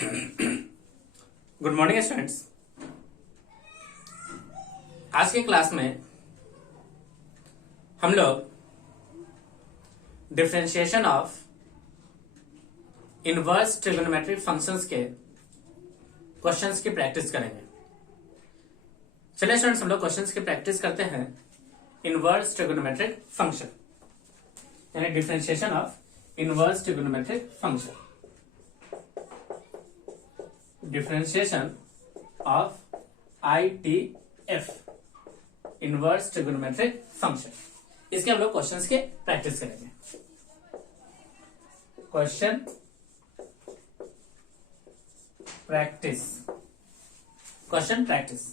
Good morning students. आज के class में हम लोग differentiation of inverse trigonometric functions के क्वेश्चंस की प्रैक्टिस करेंगे। चलिए स्टूडेंट्स, हम लोग क्वेश्चंस की प्रैक्टिस करते हैं इनवर्स ट्रिगोनोमेट्रिक फंक्शन यानी differentiation of inverse trigonometric function. Differentiation of ITF inverse trigonometric function, इसके हम लोग क्वेश्चंस के प्रैक्टिस करेंगे। Question practice, question practice.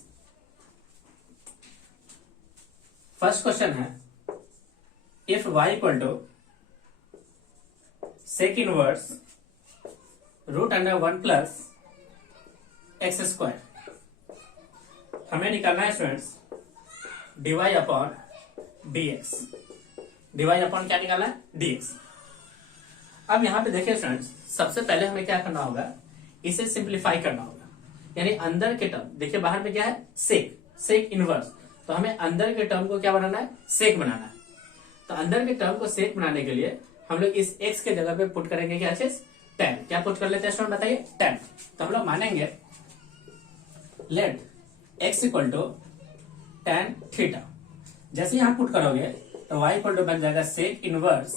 First question है, if y equal to sec inverse root under 1 plus x square, हमें निकालना है students dy upon dx। dy upon क्या निकालना है? dx। अब यहां पे देखिए स्टूडेंट्स, सबसे पहले हमें क्या करना होगा, इसे सिंप्लीफाई करना होगा। यानी अंदर के टर्म, देखिए बाहर में क्या है? सेक, सेक इनवर्स। तो हमें अंदर के टर्म को क्या बनाना है? सेक बनाना है। तो अंदर के टर्म को सेक बनाने के लिए हम लोग इस x के जगह पे पुट करेंगे क्या चीज? tan। क्या पुट कर लेते हैं स्टूडेंट, बताइए? tan। तो हम लोग मानेंगे let x equal to tan theta. जैसे यहां पुट करोगे तो y इक्वल टू बन जाएगा sec inverse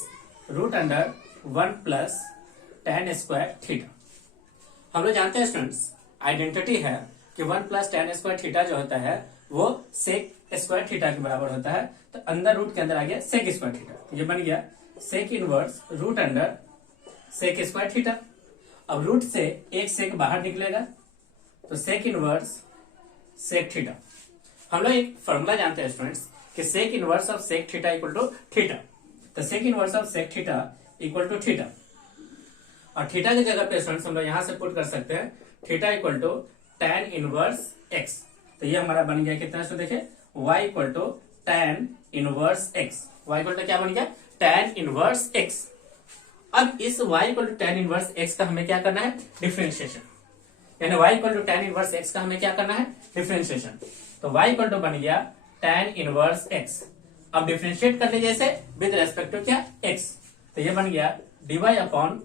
root under 1 plus tan square theta. हम लोग जानते हैं स्टूडेंट्स, आइडेंटिटी है कि 1 प्लस tan स्क्वायर थीटा जो होता है वो सेक स्क्वायर थीटा के बराबर होता है। तो अंदर रूट के अंदर आ गया सेक स्क्वायर थीटा, तो ये बन गया sec inverse root under sec square theta. अब रूट से एक सेक बाहर निकलेगा तो सेक इनवर्स सेक थीटा। हम लोग एक फॉर्मूला जानते हैं स्टूडेंट्स कि sec inverse of sec theta equal to theta. तो sec inverse of sec theta equal to theta, और थीटा की जगह पे स्टूडेंट्स हम लोग यहां से पुट कर सकते हैं theta equal to tan inverse x। तो ये हमारा बन गया कितना स्टूडेंट, देखिए y equal to tan inverse x। y equal to क्या बन गया? tan inverse x। अब इस y equal to tan inverse x का हमें क्या करना है? डिफरेंशिएशन। यानी y equal to tan inverse x का हमें क्या करना है? डिफरेंशिएशन। तो y इक्वल टू बन गया tan इनवर्स x। अब डिफरेंशिएट कर लीजिए इसे विद रेस्पेक्ट टू क्या? x। तो ये बन गया dy अपॉन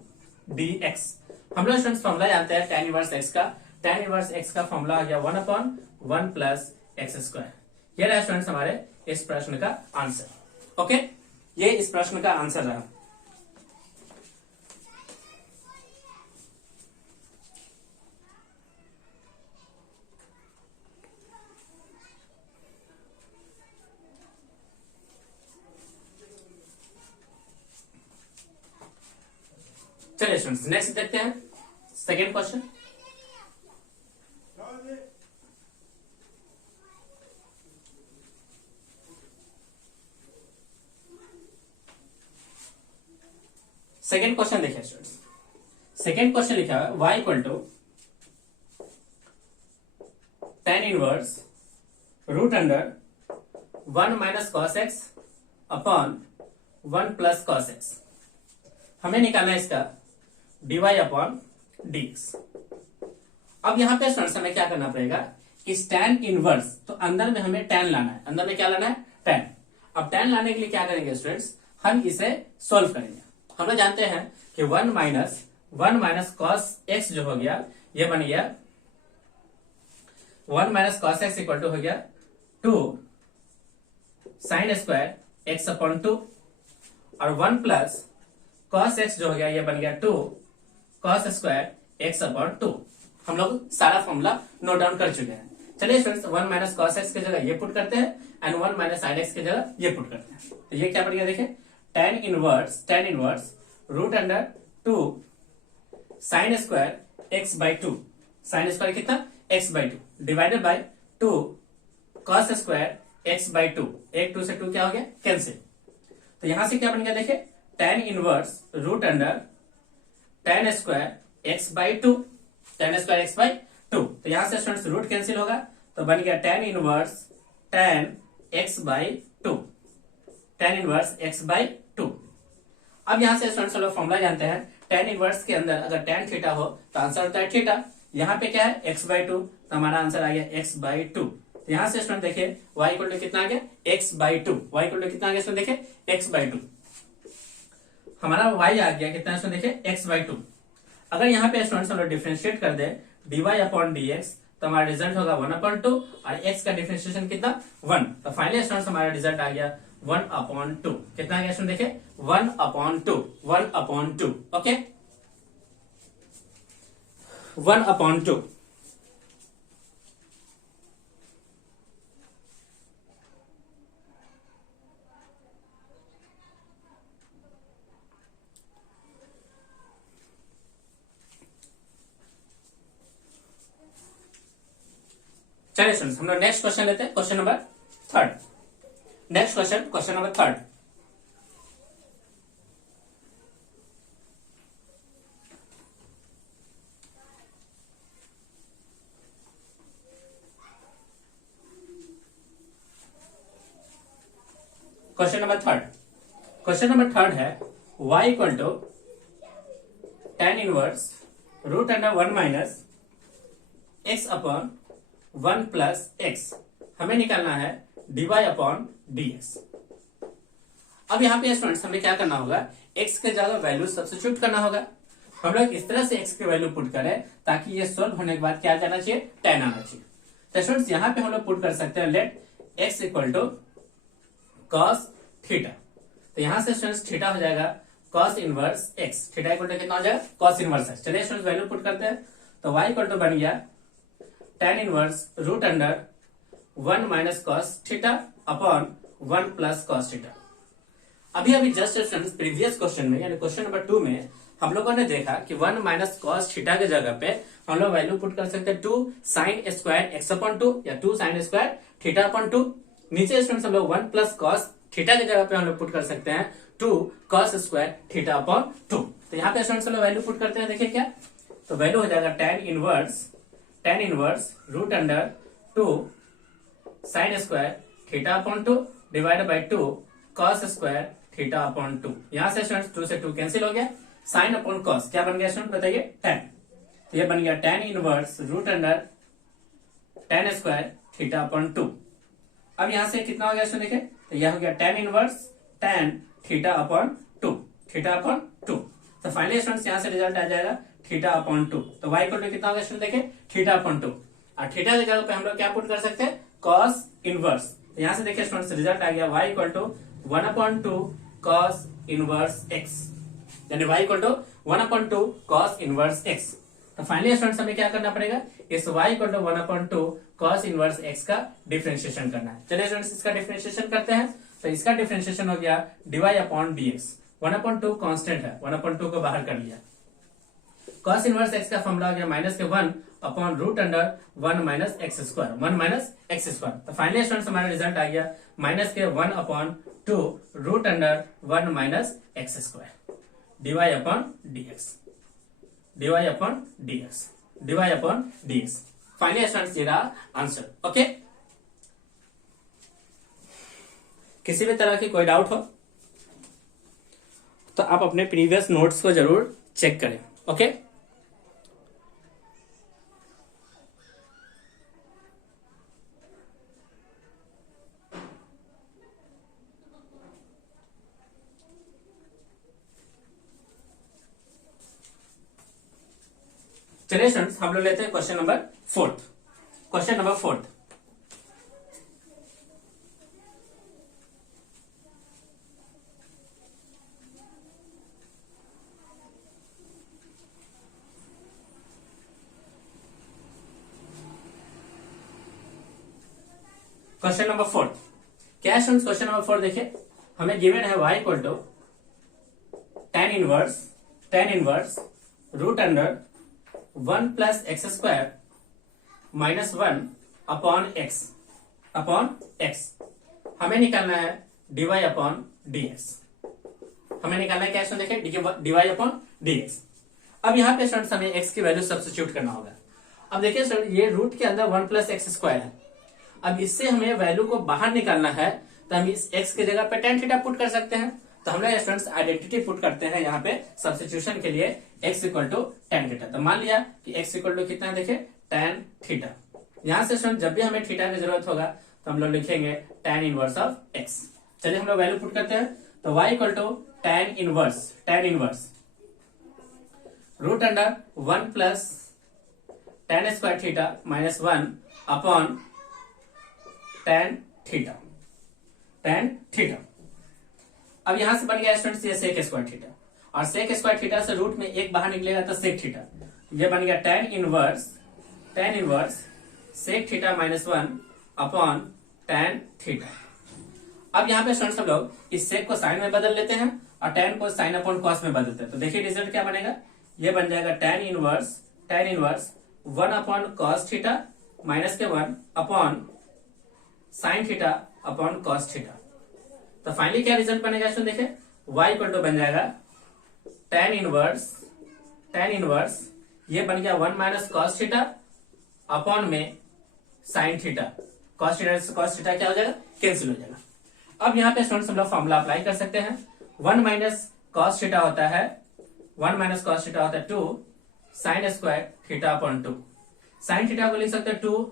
dx। हम लोग स्टूडेंट्स फॉर्मूला जानते हैं tan इनवर्स x का। tan इनवर्स x का फॉर्मूला आ गया 1 अपॉन 1 प्लस एक्स स्क्वायर। ये रहा स्टूडेंट्स हमारे इस प्रश्न का आंसर। ओके, ये इस प्रश्न का आंसर रहा। चलिए स्टूडेंट्स नेक्स्ट देखते हैं सेकेंड क्वेश्चन। सेकेंड क्वेश्चन देखिए स्टूडेंट्स, सेकेंड क्वेश्चन लिखा है y equal to tan inverse root under 1 minus cos x upon 1 plus cos x. हमें निकालना है इसका dy अपॉन dx। अब यहां पे स्टूडेंट्स हमें क्या करना पड़ेगा, इस tan इनवर्स, तो अंदर में हमें tan लाना है। अंदर में क्या लाना है? tan। अब tan लाने के लिए क्या करेंगे स्टूडेंट्स, हम इसे सोल्व करेंगे। हम लोग जानते हैं कि 1 माइनस कॉस एक्स जो हो गया, ये बन गया 1 minus cos x equal to हो गया 2 साइन स्क्वायर एक्स अपॉन 2, और 1 प्लस कॉस एक्स जो हो गया ये बन गया 2 कॉस स्क्वायर एक्स अपॉन 2। हम लोग सारा फॉर्मूला नोट डाउन कर चुके हैं। चलिए स्टूडेंट्स 1 माइनस कॉस एक्स की जगह ये पुट करते हैं एंड 1 माइनस साइन एक्स की जगह ये पुट करते हैं। तो ये क्या बन गया, देखिए tan inverse root under 2 sine square x by 2। Sine square कितना? X by 2 divided by 2 cos square x by 2। 1 2 से 2 क्या हो गया? कैंसिल। तो यहां से क्या बन गया, देखिए tan inverse root under tan square x by 2। tan square x by 2, तो यहां से स्टूडेंट्स रूट कैंसिल होगा, तो बन गया tan inverse tan x by 2। tan inverse x by 2। अब यहां से स्टूडेंट्स लोग फॉर्मूला जानते हैं टेन इनवर्स के अंदर अगर टेन थीटा हो तो आंसर होता है थीटा। यहाँ पे क्या है x/2, तो हमारा आंसर आ गया x/2। यहां से स्टूडेंट देखिए y इक्वल टू कितना आ गया x/2, y इक्वल टू कितना आ गया स्टूडेंट देखिए x/2। हमारा y आ गया कितना स्टूडेंट देखिए x/2। अगर यहाँ पे स्टूडेंट्स हम लोग डिफरेंशिएट कर दे dy/dx तो हमारा रिजल्ट होगा 1/2 और x का डिफरेंशिएशन कितना 1। तो फाइनली स्टूडेंट्स हमारा रिजल्ट आ गया 1/2। कितना आ गया स्टूडेंट देखिए 1/2, 1/2। ओके 1/2। चलिए स्टूडेंट्स हम लोग नेक्स्ट क्वेश्चन लेते हैं, question number 3। Next question, question number 3। Question number 3। Question number 3 है y equal to tan inverse root under 1 minus x upon 1 plus x। हमें निकालना है dy/dx। अब यहाँ पे स्टूडेंट्स हमें क्या करना होगा, x के जगह वैल्यू सब्स्टिट्यूट करना होगा। हम लोग इस तरह से x की वैल्यू पुट करें ताकि ये सोल्व होने के बाद क्या जाना चाहिए, tan आना चाहिए। तो स्टूडेंट्स यहाँ पे हम लोग पुट कर सकते हैं let x equal to cos theta. तो यहां से स्टूडेंट्स थीटा हो जाएगा cos inverse x। Theta equal to कितना हो जाएगा cos इनवर्स x। चलिए स्टूडेंट्स वैल्यू पुट करते हैं। तो y इक्वल टू बन गया tan inverse root under 1 minus cos theta upon 1 plus cos theta. अभी जस्ट स्टूडेंट्स प्रीवियस क्वेश्चन में यानी क्वेश्चन नंबर 2 में हम लोगों ने देखा कि 1 माइनस cos थीटा के जगह पे हम लोग वैल्यू पुट कर सकते हैं 2 sin स्क्वायर x अपॉन 2 या 2 sin स्क्वायर थीटा अपॉन 2। नीचे स्टूडेंट्स हम लोग 1 प्लस cos थीटा की जगह पे हम लोग पुट कर सकते हैं 2 cos स्क्वायर थीटा अपॉन 2। तो यहाँ पे स्टूडेंट्स हम लोग वैल्यू पुट करते हैं, देखिए क्या, तो वैल्यू हो जाएगा tan inverse root under 2 sin square theta upon 2 divided by 2 cos square theta upon 2। यहां से स्टूडेंट्स 2 से 2 कैंसिल हो गया, sin अपॉन cos क्या बन गया स्टूडेंट बताइए tan। तो ये बन गया tan inverse root under tan square theta upon 2। अब यहां से कितना हो गया स्टूडेंट देखिए, तो यह हो गया tan inverse tan theta upon 2, theta upon 2। तो फाइनली स्टूडेंट्स यहां से रिजल्ट आ जाएगा थीटा अपॉन 2। तो y इक्वल टू कितना होगा स्टूडेंट देखिए थीटा अपॉन 2। और थीटा की जगह पे हम लोग क्या पुट कर सकते हैं cos इनवर्स। तो यहां से देखिए स्टूडेंट्स रिजल्ट आ गया y equal to 1/2 cos inverse x, यानी y equal to 1/2 cos inverse x। तो फाइनली स्टूडेंट्स हमें क्या करना पड़ेगा, इस y equal to 1/2 cos inverse x का डिफरेंशिएशन करना है। चलिए स्टूडेंट्स इसका डिफरेंशिएशन करते हैं। तो इसका डिफरेंशिएशन हो गया dy/dx। 1/2 कांस्टेंट है, 1/2 को बाहर कर लिया। cos इनवर्स x का फॉर्मूला हो गया माइनस के 1 upon root under 1 minus x square, 1 minus x square. तो फाइनली स्टूडेंट्स हमारा रिजल्ट आ गया माइनस के 1/2 root under 1 minus x square dy/dx, dy/dx, dy/dx। Finally students ये रहा आंसर। ओके, किसी भी तरह की कोई डाउट हो तो आप अपने प्रीवियस नोट्स को जरूर चेक करें। ओके, चलिए स्टूडेंट्स हम लोग लेते हैं question number 4। Question number 4। Question number 4 क्या स्टूडेंट्स, क्वेश्चन नंबर 4 देखिए, हमें गिवन है y equal to tan inverse root under 1 plus x square minus 1 upon x. हमें निकालना है dy/dx। हमें निकालना है क्या स्टूडेंट देखिए dy/dx। अब यहाँ पे स्टूडेंट्स हमें x की वैल्यू सब्स्टिट्यूट करना होगा। अब देखिए स्टूडेंट ये रूट के अंदर 1 प्लस एक्स स्क्वायर है। अब इससे हमें वैल्यू को बाहर निकालना है तो हम इस x की जगह पे tan थीटा पुट कर सकते हैं। तो हम लोग स्टूडेंट्स आइडेंटिटी पुट करते हैं यहाँ पे सब्स्टिट्यूशन के लिए x equal to tan theta. तो मान लिया कि x इक्वल टू कितना है, देखिए टेन थीटा। यहाँ से स्टूडेंट जब भी हमें थीटा की जरूरत होगा तो हम लोग लिखेंगे टेन इनवर्स ऑफ x। चलिए हम लोग वैल्यू पुट करते हैं। तो y equal to tan inverse root under 1 plus tan square theta minus 1 upon tan theta. अब यहां से बन गया स्टूडेंट्स ये सेक स्क्वायर थीटा, और सेक स्क्वायर थीटा से रूट में एक बाहर निकलेगा तो सेक थीटा। ये बन गया tan inverse sec theta minus 1 upon tan theta. अब यहाँ पे स्टूडेंट्स हम लोग इस सेक को साइन में बदल लेते हैं और टेन को साइन अपॉन कॉस में बदलते हैं। तो देखिए रिजल्ट क्या बनेगा, ये बन जाएगा tan inverse 1 upon cos theta minus के 1 upon sine theta upon cos theta. तो फाइनली क्या रिजल्ट बनेगा स्टूडेंट, देखिए y इक्वल टू बन जाएगा टेन इनवर्स ये बन गया 1 माइनस कॉस थीटा अपॉन में साइन थीटा। कॉस थीटा क्या हो जाएगा, कैंसिल हो जाएगा। अब यहाँ पे स्टूडेंट्स हम लोग फॉर्मूला अप्लाई कर सकते हैं। 1 माइनस कॉस थीटा होता है 2 sine square theta upon 2। Sine theta को लिख सकते हैं 2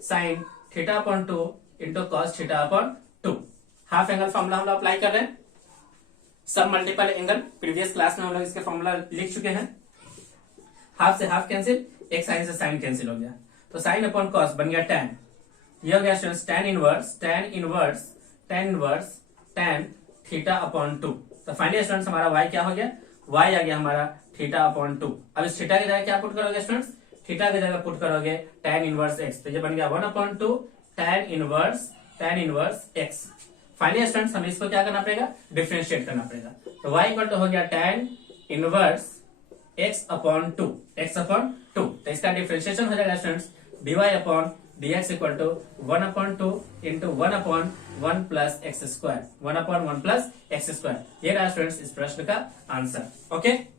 sine theta upon 2 into cos theta upon 2। Half angle formula हम लोग अप्लाई कर रहे हैं। सब मल्टीपल एंगल प्रीवियस क्लास में हम लोग इसके फॉर्मूला लिख चुके हैं। हाफ से हाफ कैंसिल, एक साइन से साइन कैंसिल हो गया, तो साइन अपॉन कॉस बन गया टेन। ये हो गया students tan inverse tan theta upon 2। तो फाइनली स्टूडेंट्स हमारा y क्या हो गया, y आ गया हमारा थीटा अपॉन 2। अब इस थीटा की जगह क्या पुट करोगे स्टूडेंट्स, थीटा की जगह पुट करोगे टेन इनवर्स x। तो ये बन गया 1 upon 2 tan inverse x। Finally students हमें इसको क्या करना पड़ेगा, डिफरेंशिएट करना पड़ेगा। तो y इक्वल टू हो गया टेन इनवर्स x अपॉन 2। तो इसका डिफरेंशिएशन हो जाएगा students dy upon dx equal to 1 upon 2 into 1 upon 1 plus x square. ये रहा स्टूडेंट्स इस प्रश्न का आंसर। ओके,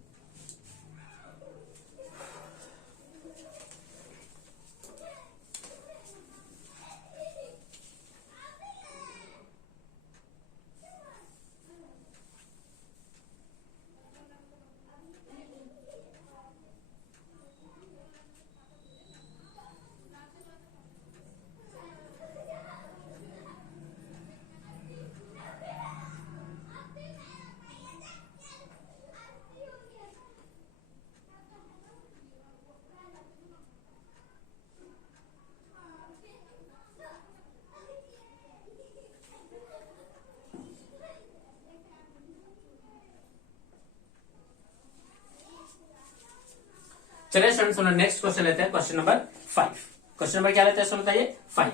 चलिए स्टूडेंट्स हम लोग नेक्स्ट क्वेश्चन लेते हैं, क्वेश्चन नंबर 5। क्वेश्चन नंबर क्या लेते हैं बताइए, 5।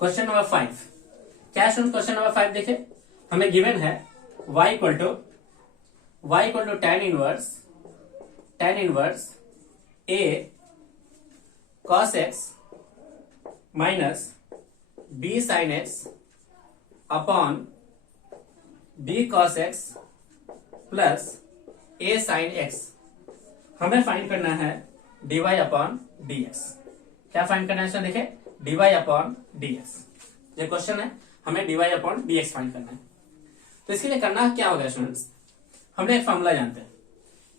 क्वेश्चन नंबर 5 क्या है क्वेश्चन नंबर 5 देखिए, हमें गिवन है y equal to tan inverse a cos x minus b sin x upon b cos x plus a sin x। हमें फाइंड करना है dy अपॉन dx। क्या फाइंड करना है सर, देखें dy अपॉन dx। ये क्वेश्चन है, हमें dy अपॉन dx फाइंड करना है। तो इसके लिए करना क्या होगा स्टूडेंट्स, हम लोग एक फॉर्मूला जानते हैं।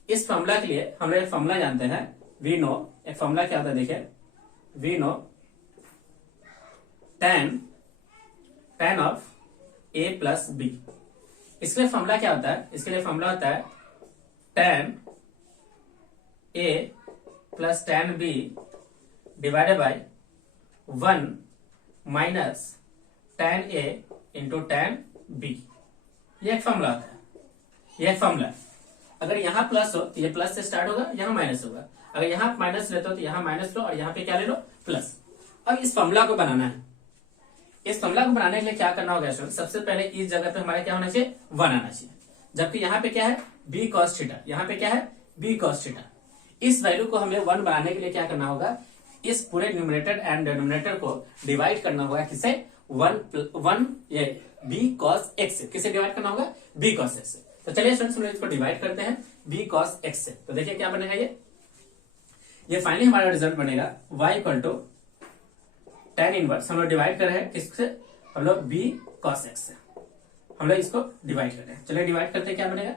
इस फॉर्मूला के लिए हम लोग एक फॉर्मूला जानते हैं, वी नो। एक फॉर्मूला क्या होता है देखिए, we know tan of a plus b। इसके लिए फॉर्मूला क्या होता है, इसके लिए फॉर्मूला होता है tan a plus tan b divided by 1 minus tan a into tan b। ये एक फॉर्मूला होता है, ये एक फॉर्मूला। अगर यहाँ प्लस हो तो ये प्लस से स्टार्ट होगा, यहाँ माइनस होगा। अगर यहाँ माइनस लेते हो तो यहाँ माइनस लो और यहाँ पे क्या ले लो, प्लस। अब इस फॉर्मूला को बनाना है। इस फॉर्मूला को बनाने के लिए क्या करना होगा स्टूडेंट, सबसे पहले इस जगह पे हमारा क्या होना चाहिए, 1 आना चाहिए। जबकि यहाँ पे क्या है, b cos थीटा, यहाँ पे क्या है b cos थीटा। इस वैल्यू को हमें 1 बनाने के लिए क्या करना होगा, इस पूरे न्यूमरेटर एंड डिनोमिनेटर को डिवाइड करना होगा किसे, 1 ये b cos x से। किसे डिवाइड करना होगा, b cos x से। तो चलिए स्टूडेंट्स हम इसको डिवाइड करते हैं। बी कॉस एक्स से। तो देखिए क्या बनेगा ये फाइनली हमारा रिजल्ट बनेगा y equal to tan inverse, हम लोग डिवाइड कर रहे हैं किससे, हम लोग b cos x से हम लोग इसको डिवाइड कर रहे हैं। चलिए डिवाइड करते हैं, क्या बनेगा,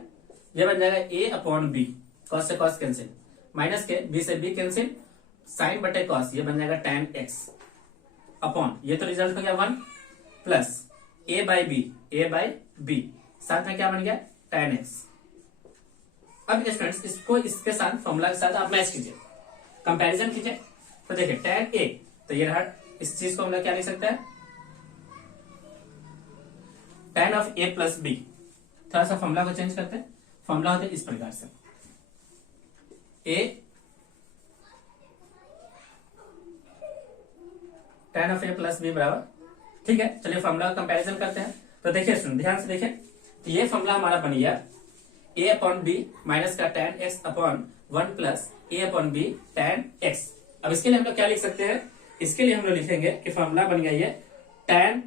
ये बन जाएगा a अपॉन बी, कॉस से कॉस कैंसिल, माइनस के b से b कैंसिल, साइन बटे कॉस ये बन जाएगा tan x अपॉन, ये तो रिजल्ट हो गया 1 प्लस a बाई बी साथ में क्या बन गया tan x। अब स्टूडेंट्स इसको इसके साथ फॉर्मूला के साथ आप मैच कीजिए, कंपैरिजन कीजिए। तो देखिए tan a, तो ये रहा, इस चीज को हम लोग क्या लिख सकते हैं, tan of a plus b. थोड़ा सा फॉर्मूला को चेंज करते हैं, फॉर्मूला होता है इस प्रकार से, a tan of a plus b बराबर, ठीक है। चलिए फॉर्मूला का कंपैरिजन करते हैं। तो देखिए सुन ध्यान से देखिए, तो ये फॉर्मूला हमारा बन गया a अपॉन बी माइनस का tan x upon 1 plus a upon b tan x। अब इसके लिए हम लोग क्या लिख सकते हैं, इसके लिए हम लोग लिखेंगे कि फॉर्मूला बन गया ये tan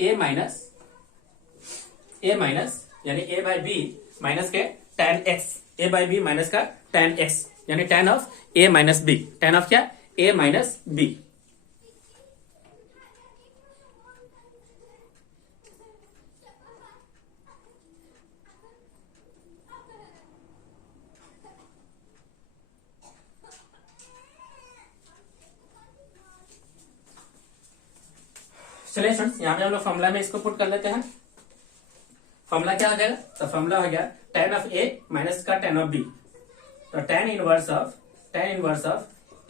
a माइनस यानी a बाई बी माइनस के tan x, a by b minus का tan x यानी tan of a minus b, tan of क्या a माइनस बी। चलिए स्टूडेंट्स यहाँ पे हम लोग फॉर्मूला में इसको पुट कर लेते हैं। फॉर्मूला क्या हो जाएगा, तो फॉर्मूला हो गया tan ऑफ a माइनस का tan ऑफ b, तो tan inverse of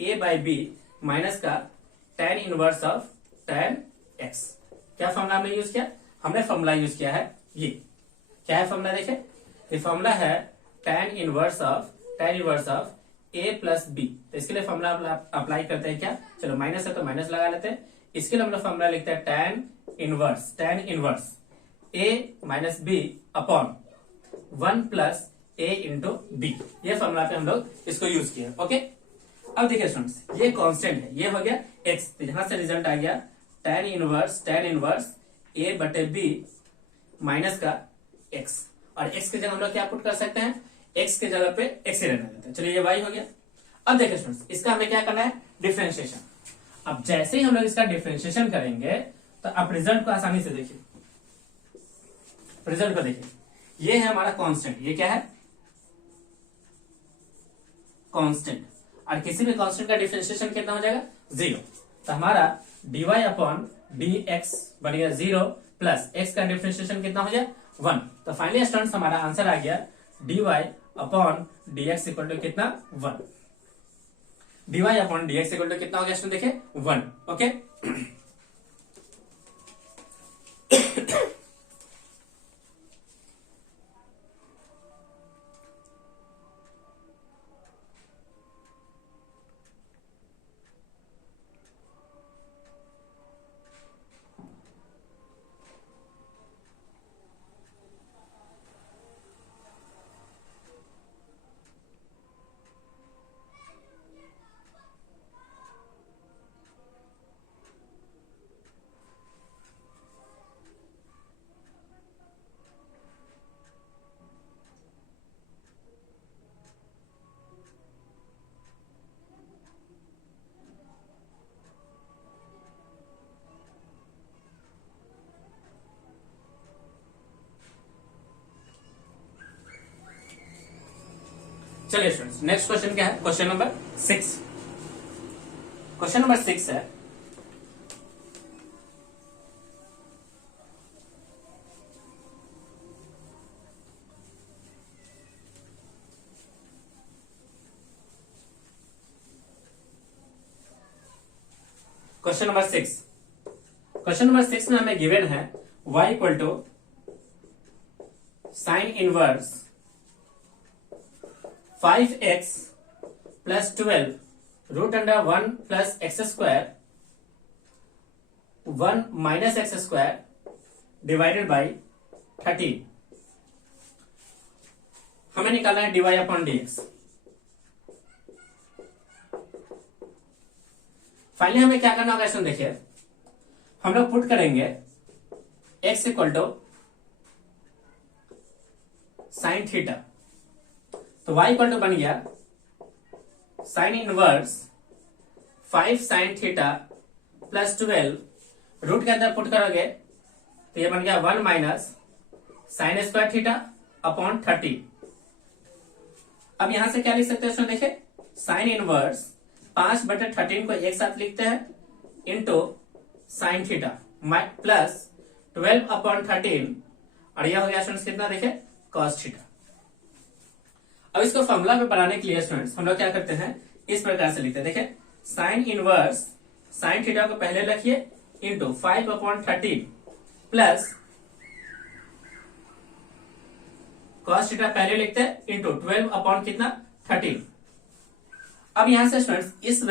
a by b minus का tan inverse of tan x। क्या फॉर्मूला हमने यूज किया, हमने फॉर्मूला यूज किया है ये, क्या है फॉर्मूला, देखिए ये फॉर्मूला है tan inverse of a plus b. तो इसके लिए फॉर्मूला अप्लाई करते हैं क्या, चलो माइनस है तो माइनस लगा लेते हैं। इसके लिए हम लोग फॉर्मूला लिखते हैं tan inverse a minus b upon 1 plus a into b. ये फॉर्मूला पे हम लोग इसको यूज किया, ओके। अब देखिए स्टूडेंट्स ये कांस्टेंट है, ये हो गया x, तो यहां से रिजल्ट आ गया tan इनवर्स a बटे b माइनस का x, और x की जगह हम लोग क्या पुट कर सकते हैं, x की जगह पे x ही रहने देते हैं। चलिए ये y हो गया। अब देखिए स्टूडेंट्स इसका हमें क्या करना है, डिफरेंशिएशन। अब जैसे ही हम लोग इसका डिफरेंशिएशन करेंगे तो आप रिजल्ट को आसानी से देखिए, रिजल्ट को देखिए, ये है हमारा कांस्टेंट, ये क्या है कांस्टेंट, और किसी भी कांस्टेंट का डिफरेंशिएशन कितना हो जाएगा 0। तो हमारा dy अपॉन dx बनेगा 0 प्लस x का डिफरेंशिएशन कितना हो जाए 1। तो फाइनली स्टूडेंट्स हमारा आंसर आ गया dy upon dx equal to कितना 1। dy upon dx equal to कितना हो गया स्टूडेंट, देखिए 1, ओके। चलिए स्टूडेंट्स नेक्स्ट क्वेश्चन क्या है, क्वेश्चन नंबर 6। क्वेश्चन नंबर 6 है क्वेश्चन नंबर 6। क्वेश्चन नंबर 6 में हमें गिवन है y equal to sine inverse 5x plus 12 root under 1 plus x square 1 minus x square divided by 13। हमें निकालना है dy अपॉन dx। फाइनली हमें क्या करना होगा इसमें, देखिए हम लोग पुट करेंगे x equal to sine theta, तो y इक्वल टू बन गया sine inverse 5 sine theta plus 12, root के अंदर पुट करोगे तो ये बन गया 1 minus sine square theta upon 30। अब यहां से क्या लिख सकते हैं इसमें देखिए, साइन इनवर्स 5/13 को एक साथ लिखते हैं into sine theta plus 12 upon 13, और यह हो गया स्टूडेंट्स कितना देखिए कॉस थीटा। अब इसको फॉर्मूला में बनाने के लिए स्टूडेंट्स हम लोग क्या करते हैं, इस प्रकार से लिखते हैं देखिए, साइन इनवर्स साइन थीटा को पहले लिखिए इंटू 5/13 प्लस कॉस थीटा पहले लिखते हैं इंटू 12 अपॉन कितना 13। अब यहां से स्टूडेंट्स इस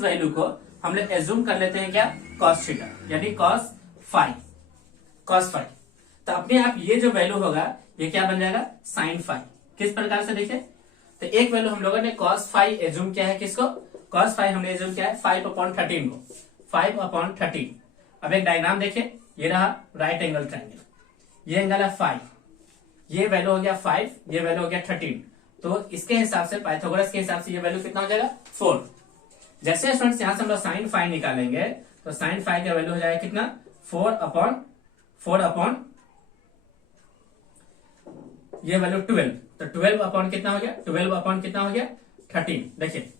वैल्यू को हम लोग एज्यूम कर लेते हैं क्या, कॉस थीटा, यानी कॉस फाइव। तो अपने आप ये जो वैल्यू होगा ये क्या बन जाएगा साइन फाइव। किस प्रकार से देखिए, तो एक वैल्यू हम लोगों ने cos फाइव एज्यूम किया है, किसको cos फाइव हमने एज्यूम किया है 5/13 को, 5/13। अब एक डायग्राम देखिए, ये रहा राइट एंगल ट्रायंगल, ये एंगल है 5, ये वैल्यू हो गया 5, ये वैल्यू हो गया 13, तो इसके हिसाब से पाइथागोरस के हिसाब से ये वैल्यू कितना हो जाएगा 4। जैसे स्टूडेंट्स यहां से हम लोग साइन फाइव निकालेंगे तो साइन फाइव का वैल्यू हो जाएगा कितना 4/, ये वैल्यू 12, तो 12 अपॉन कितना हो गया, 12 अपॉन कितना हो गया 13। देखिए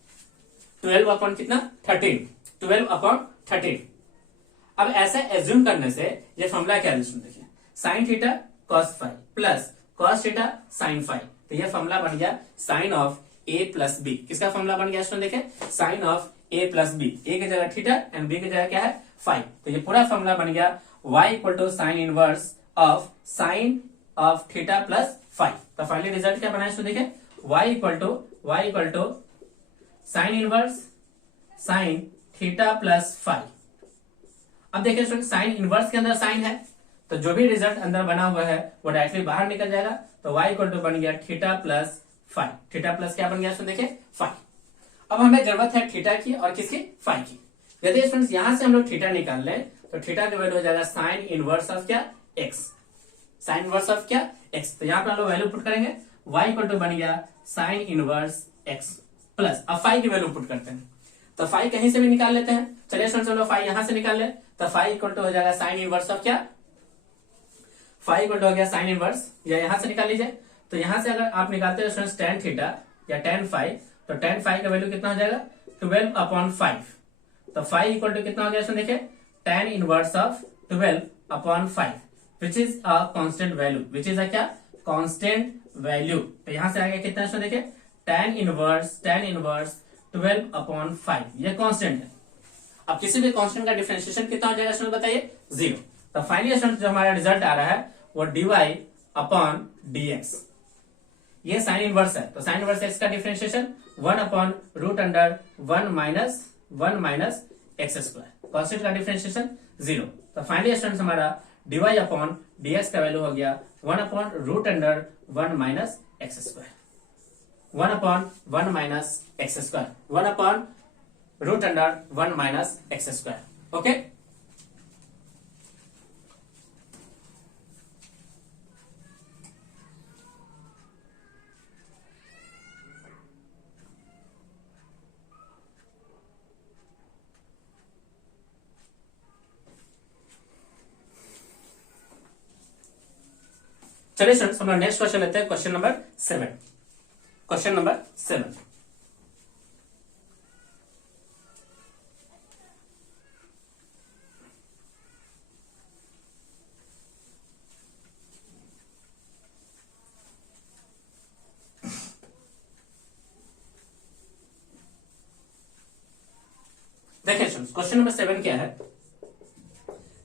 12 अपॉन कितना 13, 12 अपॉन 13। अब ऐसा एज्यूम करने से ये फॉर्मूला क्या है देखिए, sine theta cos five plus cos theta sine five, तो ये फॉर्मूला बन गया sine of A plus B. किसका फॉर्मूला बन गया स्टूडेंट देखिए, sine of A plus B, A की जगह थीटा एंड बी की जगह क्या है 5, तो ये पूरा फॉर्मूला बन गया y equal to sine inverse of sine of theta plus 5। तो फाइनली रिजल्ट क्या बनाया देखिए, y equal to sine inverse sine theta plus 5। अब देखिए स्टूडेंट साइन इनवर्स के अंदर साइन है, तो जो भी रिजल्ट अंदर बना हुआ है वो डायरेक्टली बाहर निकल जाएगा, तो y इक्वल टू बन गया थीटा प्लस 5। थीटा प्लस क्या बन गया देखिए 5। अब हमें जरूरत है थीटा की और किसकी 5 की। यदि स्टूडेंट्स यहां से हम लोग थीटा निकाल लें तो थीटा का वैल्यू हो जाएगा साइन इनवर्स ऑफ क्या x, साइन इनवर्स ऑफ क्या x, तो यहाँ पर हम लोग वैल्यू पुट करेंगे, y इक्वल टू बन गया साइन इनवर्स x प्लस, अब 5 की वैल्यू पुट करते हैं, तो 5 कहीं से भी निकाल लेते हैं। चलिए स्टूडेंट्स हम लोग 5 यहां से निकाल ले, तो 5 इक्वल टू हो जाएगा साइन इनवर्स ऑफ क्या, 5 इक्वल टू हो गया साइन इनवर्स, या यहां से निकाल लीजिए, तो यहां से अगर आप निकालते हो स्टूडेंट्स tan थीटा या tan 5, तो tan 5 का वैल्यू कितना हो जाएगा 12/5, तो 5 इक्वल टू कितना हो गया देखिए tan inverse of 12/5 which is a constant value, which is a क्या कांस्टेंट वैल्यू। तो यहां से आ गया कितना देखिए tan इनवर्स 12/5, ये कांस्टेंट है। अब किसी भी कांस्टेंट का डिफरेंशिएशन कितना हो जाएगा स्टूडेंट बताइए 0। तो फाइनली स्टूडेंट जो हमारा रिजल्ट आ रहा है वो dy/dx, ये साइन इनवर्स है, तो साइन इनवर्स x का डिफरेंशिएशन 1/√1 माइनस x², कांस्टेंट का डिफरेंशिएशन 0। तो फाइनली स्टूडेंट्स हमारा dy/dx का वैल्यू हो गया 1/√1 minus x², 1/1 minus x², 1/√1 minus x²। Okay, चलिए स्टूडेंट्स हम लोग नेक्स्ट क्वेश्चन लेते हैं, क्वेश्चन नंबर 7। क्वेश्चन नंबर 7, देखिए स्टूडेंट्स क्वेश्चन नंबर 7 क्या है,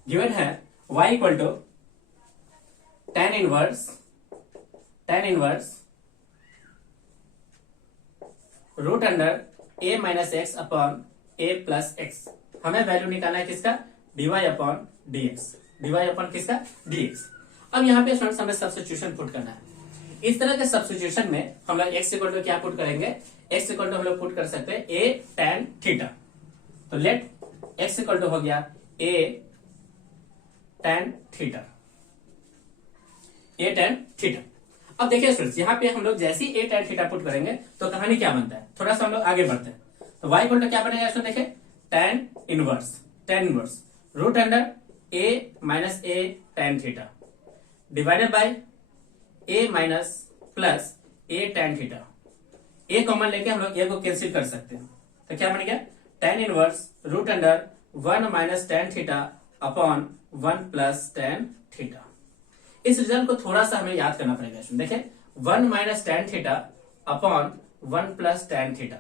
गिवन है y equal to tan inverse √a minus x upon a plus x. हमें वैल्यू निकालना है किसका dy/dx, dy अपॉन किसका dx। अब यहाँ पे स्टूडेंट्स हमें सब्स्टिट्यूशन पुट करना है। इस तरह के सब्स्टिट्यूशन में हम लोग x इक्वल टू क्या पुट करेंगे, x इक्वल टू हम लोग पुट कर सकते हैं a tan थीटा, तो लेट x इक्वल टू हो गया a tan theta, a tan theta. अब देखिए स्टूडेंट्स, यहाँ पे हम लोग जैसे ही a tan थीटा पुट करेंगे तो कहानी क्या बनता है, थोड़ा सा हम लोग आगे बढ़ते हैं। तो y इक्वल टू क्या बनेगा इसमें, देखिए tan inverse root under a minus a tan theta divided by a minus plus a tan theta. a common लेके हम लोग a को कैंसिल कर सकते हैं, तो क्या बन गया tan inverse root under 1 minus tan theta upon 1 plus tan theta. इस रिजल्ट को थोड़ा सा हमें याद करना पड़ेगा। देखिए 1 minus tan theta upon 1 plus tan theta,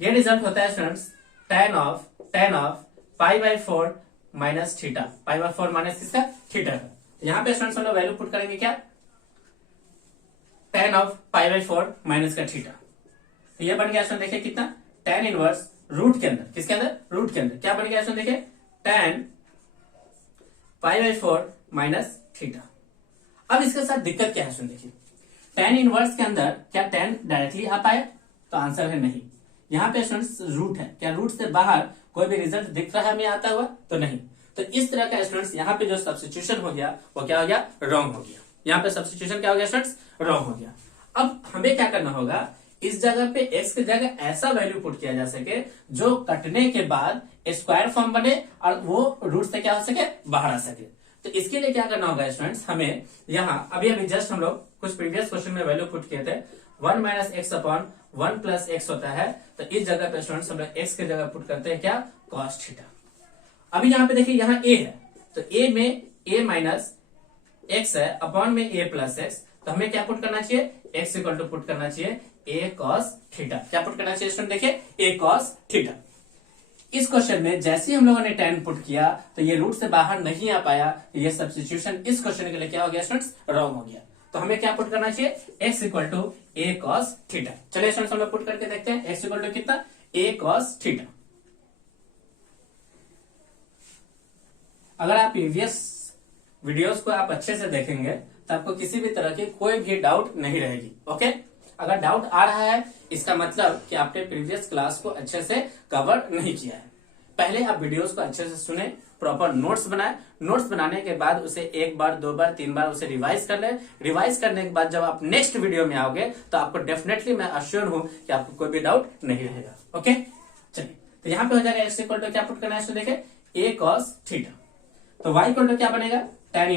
ये रिजल्ट होता है students tan of pi by 4 minus theta, pi by 4 minus किसका, थीटा का। यहाँ पे स्टूडेंट्स हम लोग वैल्यू पुट करेंगे क्या, tan of pi by 4 minus का थीटा। तो ये बन गया स्टूडेंट देखिए कितना, tan इनवर्स रूट के अंदर, किसके अंदर, रूट के अंदर, क्या बन गया स्टूडेंट देखिए tan pi by 4 minus theta. अब इसके साथ दिक्कत क्या है सुन देखिए, tan इनवर्स के अंदर क्या tan डायरेक्टली आ पाए, तो आंसर है नहीं। यहाँ पे स्टूडेंट्स रूट है, क्या रूट से बाहर कोई भी रिजल्ट दिख रहा है हमें आता हुआ, तो नहीं। तो इस तरह का स्टूडेंट्स यहाँ पे जो सब्स्टिट्यूशन हो गया वो क्या हो गया, रॉन्ग हो गया। यहाँ पे सब्स्टिट्यूशन क्या हो गया स्टूडेंट्स, रॉन्ग हो गया। अब हमें क्या करना होगा, इस जगह पे x की जगह ऐसा वैल्यू पुट किया जा सके जो कटने के बाद स्क्वायर फॉर्म बने और वो रूट से क्या हो सके, बाहर आ सके। तो इसके लिए क्या करना होगा स्टूडेंट्स, हमें यहाँ अभी जस्ट हम लोग कुछ प्रीवियस क्वेश्चन में वैल्यू पुट किए थे, 1 minus x upon 1 plus x होता है। तो इस जगह पे स्टूडेंट्स हम लोग एक्स की जगह पुट करते हैं क्या, कॉस थीटा। अभी यहाँ पे देखिए यहाँ a है, तो a में a माइनस एक्स है अपॉन में a प्लस एक्स, तो हमें क्या पुट करना चाहिए, x इक्वल टू पुट करना चाहिए a cos थीटा। क्या पुट करना चाहिए स्टूडेंट, देखिए a cos थीटा। इस क्वेश्चन में जैसे ही हम लोगों ने tan पुट किया तो ये रूट से बाहर नहीं आ पाया, तो ये सब्स्टिट्यूशन इस क्वेश्चन के लिए क्या हो गया स्टूडेंट्स, रॉन्ग हो गया। तो हमें क्या पुट करना चाहिए, x equal to a cos theta. चलिए स्टूडेंट्स हम लोग पुट करके देखते हैं, x इक्वल टू कितना, a cos थीटा। अगर आप प्रीवियस वीडियोस को आप अच्छे से देखेंगे तो आपको किसी भी तरह की कोई भी डाउट नहीं रहेगी। ओके, अगर डाउट आ रहा है इसका मतलब कि आपने प्रीवियस क्लास को अच्छे से कवर नहीं किया है। पहले आप वीडियोस को अच्छे से सुने, प्रॉपर नोट्स बनाए, नोट्स बनाने के बाद उसे 1 बार 2 बार 3 बार उसे रिवाइज कर ले। रिवाइज करने के बाद जब आप नेक्स्ट वीडियो में आओगे तो आपको डेफिनेटली मैं अश्योर हूं कि आपको कोई भी डाउट नहीं रहेगा। ओके, चलिए तो यहाँ पे हो जाएगा x इक्वल टू क्या पुट करना है, देखे a cos थीटा। तो y इक्वल टू क्या बनेगा, tan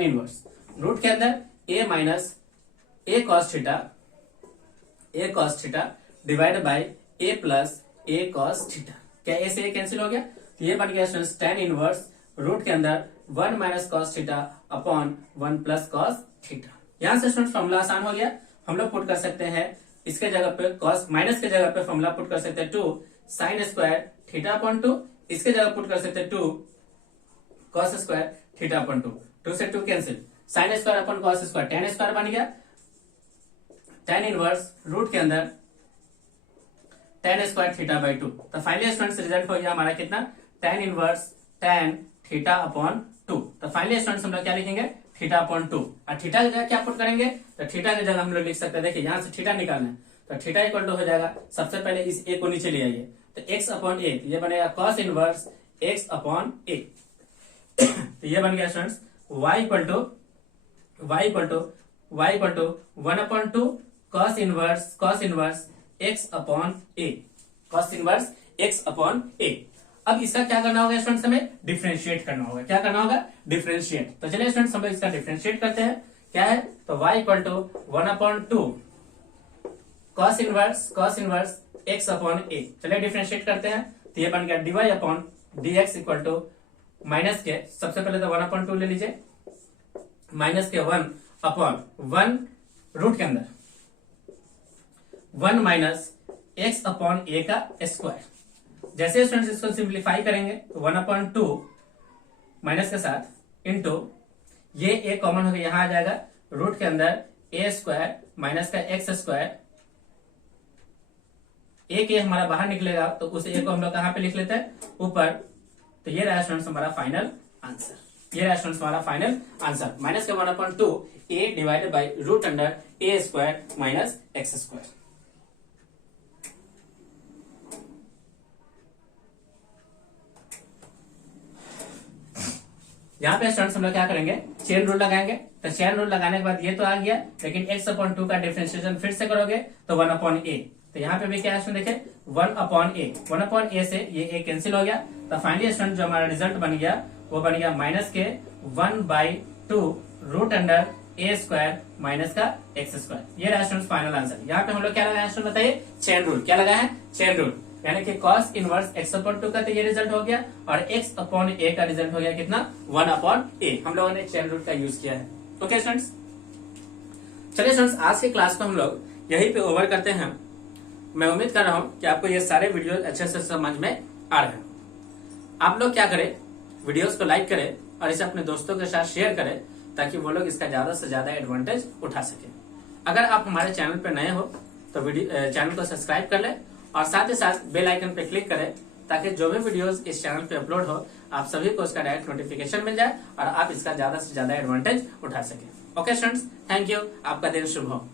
इनवर्स रूट के अंदर a minus a cos theta divide by a plus a cos theta. क्या a से a कैंसिल हो गया, तो ये बन गया स्टूडेंट्स tan इनवर्स रूट के अंदर 1 minus cos theta upon 1 plus cos theta. यहां से स्टूडेंट्स फॉर्मूला आसान हो गया, हम लोग पुट कर सकते हैं इसके जगह पे cos माइनस के जगह पे फॉर्मूला पुट कर सकते हैं 2 साइन स्क्वायर थीटा अपॉन 2, इसके जगह पुट कर सकते हैं 2 cos स्क्वायर थीटा अपॉन 2, 2 से 2 cancel, sine square upon cos square tan square बन गया, tan इनवर्स रूट के अंदर tan स्क्वायर थीटा बाई 2। तो फाइनली स्टूडेंट्स रिजल्ट हो गया हमारा कितना, tan inverse tan theta upon 2। तो फाइनली स्टूडेंट्स हम लोग क्या लिखेंगे, थीटा अपॉन 2। और थीटा की जगह क्या पुट करेंगे, तो थीटा की जगह हम लोग लिख सकते हैं, देखिए यहां से थीटा निकालना है तो थीटा इक्वल टू हो जाएगा, सबसे पहले इस a को नीचे ले आइए तो x अपॉन a, ये बनेगा cos inverse x upon a। तो ये बन गया students y equal to 1 upon 2 cos inverse x upon a, cos inverse x upon a। अब इसका क्या करना होगा स्टूडेंट्स, हमें डिफरेंशिएट करना होगा। क्या करना होगा, डिफरेंशिएट। तो चलिए स्टूडेंट्स हम इसका डिफरेंशिएट करते हैं, क्या है, तो y equal to 1 upon 2 cos inverse x upon a। चलिए डिफरेंशिएट करते हैं, तो ये बन गया dy upon dx equal to minus के, सबसे पहले तो 1 अपॉन 2 ले लीजिए, माइनस के 1 अपॉन 1 रूट के अंदर 1 माइनस x अपॉन a का स्क्वायर। जैसे स्टूडेंट्स इसको सिंप्लीफाई करेंगे तो 1 अपॉन 2 माइनस के साथ इंटू ये a कॉमन होकर यहां आ जाएगा, रूट के अंदर a स्क्वायर माइनस का x स्क्वायर, एक a हमारा बाहर निकलेगा तो उस a को हम लोग कहां पे लिख लेते हैं, ऊपर। तो ये रहा स्टूडेंट्स हमारा फाइनल आंसर, माइनस के 1 upon 2 a divided by root under a square minus x square. यहाँ पे स्टूडेंट्स हम लोग क्या करेंगे, चेन रूल लगाएंगे। तो चेन रूल लगाने के बाद ये तो आ गया, लेकिन x/2 का डिफरेंशिएशन फिर से करोगे तो 1/a। तो यहाँ पे भी क्या है देखे 1/a, 1/a से ये a कैंसिल हो गया। तो फाइनली स्टूडेंट जो हमारा रिजल्ट बन गया वो बन गया -1/2 रूट अंडर a² माइनस का x²। ये रहा स्टूडेंट्स फाइनल आंसर। यहाँ पे हम लोग क्या लगाया स्टूडेंट बताइए, चेन रूल। क्या लगाया है, चेन रूल, यानी कि cos इनवर्स x/2 का तो ये रिजल्ट हो गया और x/a का रिजल्ट हो गया कितना 1/a। हम लोगों ने चेन रूल का यूज किया है। ओके स्टूडेंट्स, चलिए स्टूडेंट्स आज की क्लास को हम लोग यहीं पे ओवर करते हैं। मैं उम्मीद कर रहा हूँ कि आपको ये सारे वीडियो अच्छे से समझ में आ रहे हैं। आप लोग क्या करें, वीडियोस को लाइक करें और इसे अपने दोस्तों के साथ शेयर करें ताकि वो लोग इसका ज्यादा से ज्यादा एडवांटेज उठा सके। अगर आप हमारे चैनल पर नए हो तो चैनल को सब्सक्राइब कर लें और साथ ही साथ बेल आइकन पे क्लिक करें ताकि जो भी वीडियोस इस चैनल पे अपलोड हो आप सभी को उसका डायरेक्ट नोटिफिकेशन मिल जाए और आप इसका ज्यादा से ज्यादा एडवांटेज उठा सके। ओके स्टूडेंट्स, थैंक यू, आपका दिन शुभ हो।